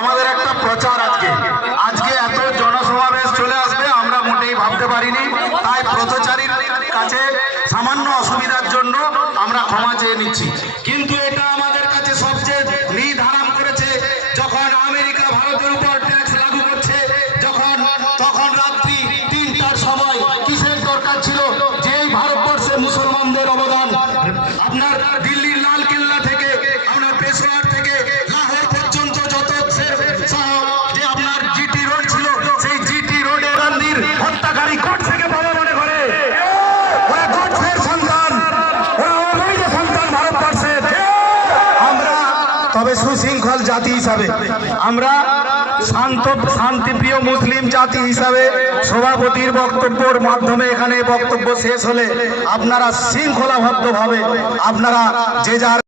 আমাদের একটা প্রচার আজকে। আজকে এত জনসমাবেশ চলে আসবে, আমরা মোটেই ভাবতে পারিনি। তাই পথচারীর কাছে সামান্য অসুবিধার জন্য আমরা ক্ষমা চেয়ে নিচ্ছি। কিন্তু এটা আমাদের কাছে সবচেয়ে নির্ধারণ করেছে, যখন আমেরিকা ভারতের উপর ট্যাক্স লাগু করছে, যখন, তখন রাত্রি তিনটার সময় কিসের দরকার ছিল? যেই ভারতবর্ষে মুসলমানদের অবদান। আপনার দিল্লির তবে সুশৃঙ্খল জাতি হিসাবে। আমরা শান্ত, শান্তিপ্রিয় মুসলিম জাতি হিসাবে সভাপতির বক্তব্যর মাধ্যমে এখানে বক্তব্য শেষ হলে আপনারা শৃঙ্খলাবদ্ধভাবে আপনারা যে যার